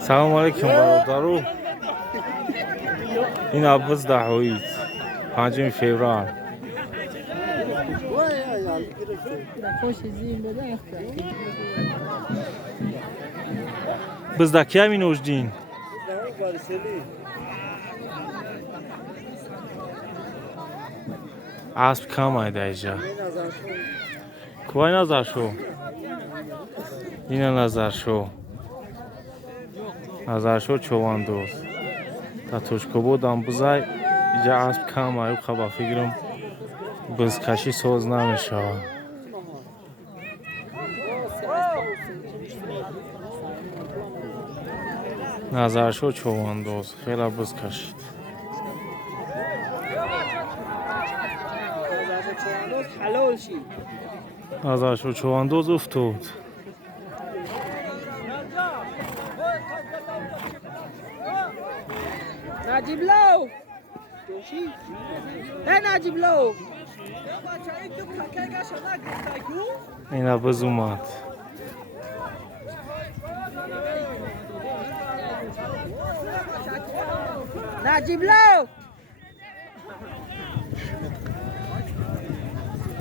سلام علیکم برادرو. این عباس دهویی 5 فوریه. Bizda kim inojdin? Asp kam ayda. Koy nazar sho. Ina nazar sho. Nazar sho чувандоз. Татушко будам бузай. Ija asp kam ayu khaba fikrim bizkashi soz nameshava. Nazar sho чувандоз. Khela bizkashid. Nazar sho чувандоз uftod. Najib Low. Hey Najib Low. Ina bizumat. Najib Low.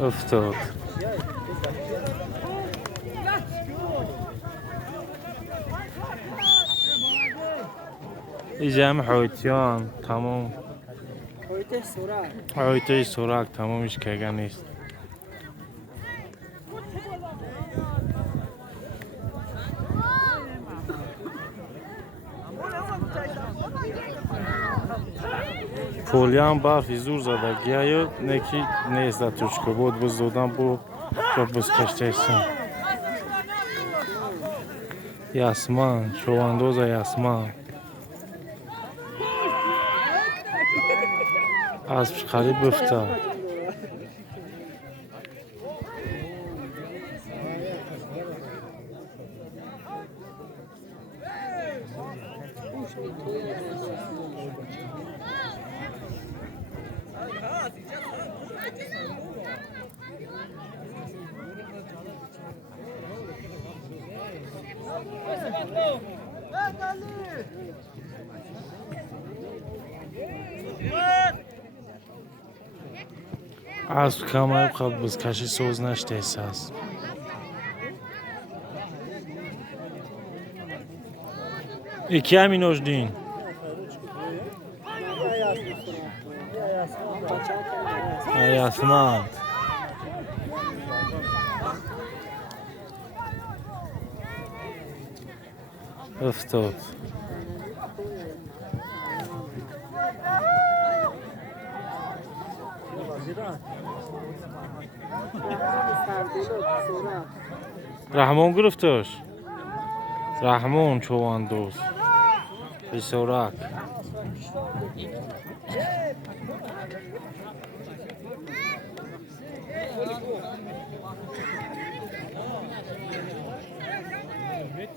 Uftod. İcam hoytiyan tamam. Hoyte sorak tamam iş kegan ist. Polian barfi zur zada giayo neki nesta tuchko bod buzodan bu çok buzkaştaysan. Yasman, çovandoza yasman. Asp خالی بفتا Asp kamay qab bizkashi soz nashtaysiz. Ikam inojdin. Ayasman. Uftod. رحمان گرفتش. رحمان چواندوز. بسوراک.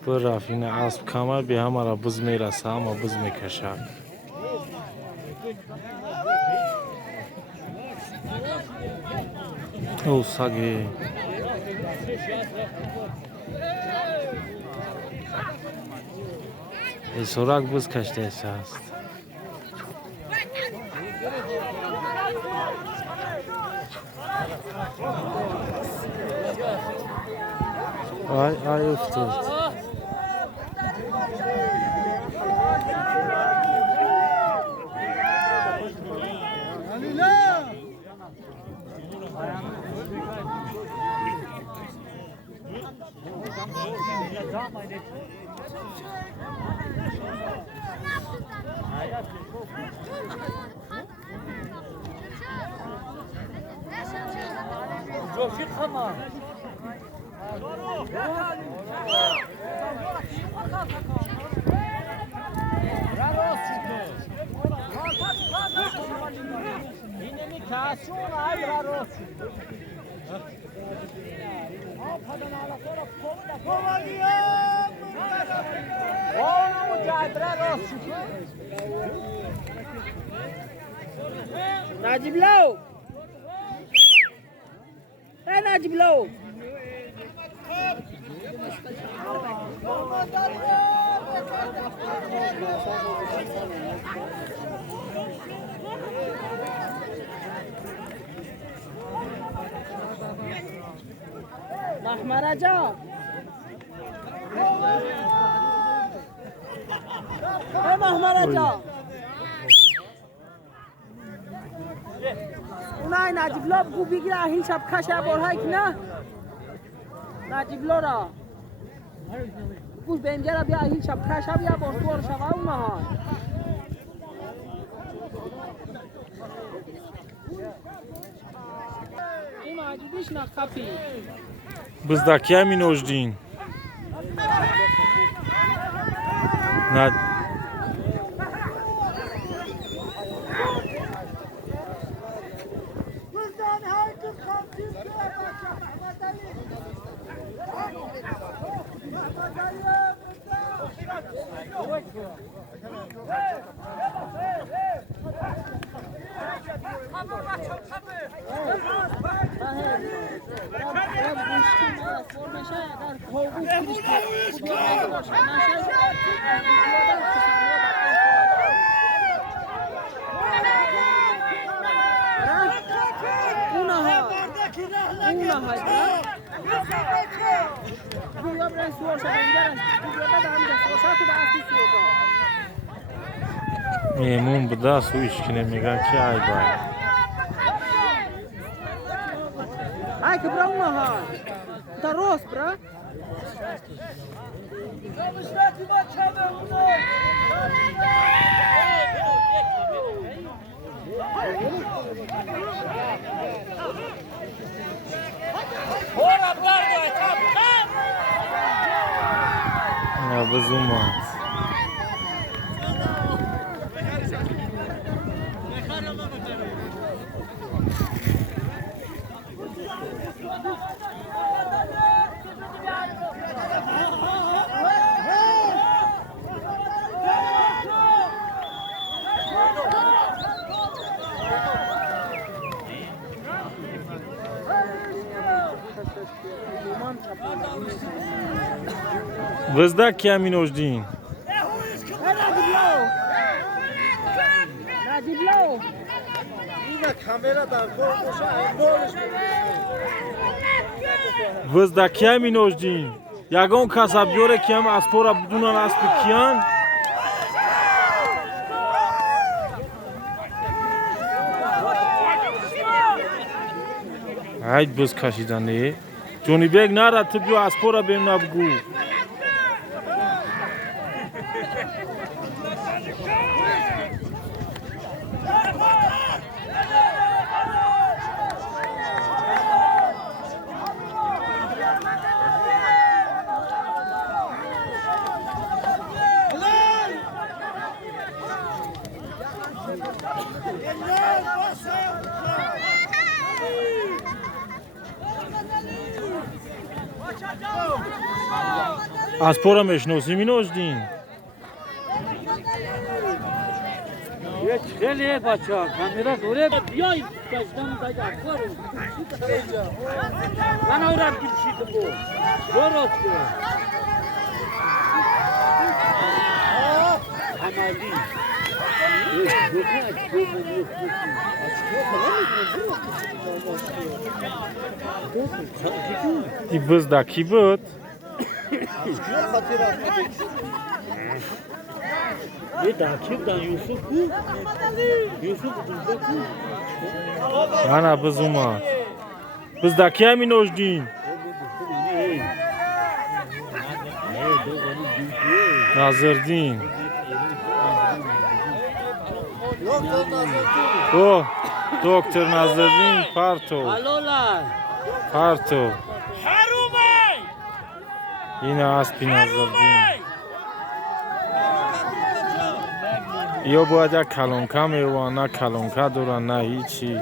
برافین اسب کامل به همارا بز میرسه اما بز میکشد. او سگی. این سوراک بز کشته است. آی افتاد. Joshi khama. Najib Low. Hey Najib Low. محمرجا ای محمرجا اونای نجیب لو بگو بگیره هیچ شب کشه بارهایی که نه نجیب لو را بگوش به اینجا را بیا هیچ شب کشه بیا بارتوار شوه اونه ها این عجیبیش نقفی Bizdakiya minojdin. Nad Memnun bu da su işkine mega ki ay bay. Ay que bra uma ha. Tá rosto, bra? Ya bezuma. Bizdakiya minojdin. Najib Low. Yine kameradan korkmuşa boğuluş. Bizdakiya minojdin. Yagon kasabiyore ki ham aspora budunan aspikiyan. Hayt biz kashidan ne? Johnny Beg nara tibiyo aspora bem nabgu. Aspora meshnosi minojdin. خیلی بچه ها کامیرا دوره بیای داشتم باید اکبر من اورم گیرشید بو درست بو همالی I bizdaki bud. یه داکیردن یوسف کو یوسف دوزه کو Ana bizuma. Bizdakiya minojdin. Nazirdin. Oh, Doktor Nazirdin Parto. الولا Parto. Yine aspi Nazirdin. یا باید یک کلونکه میوان نه کلونکه دوران نه هیچی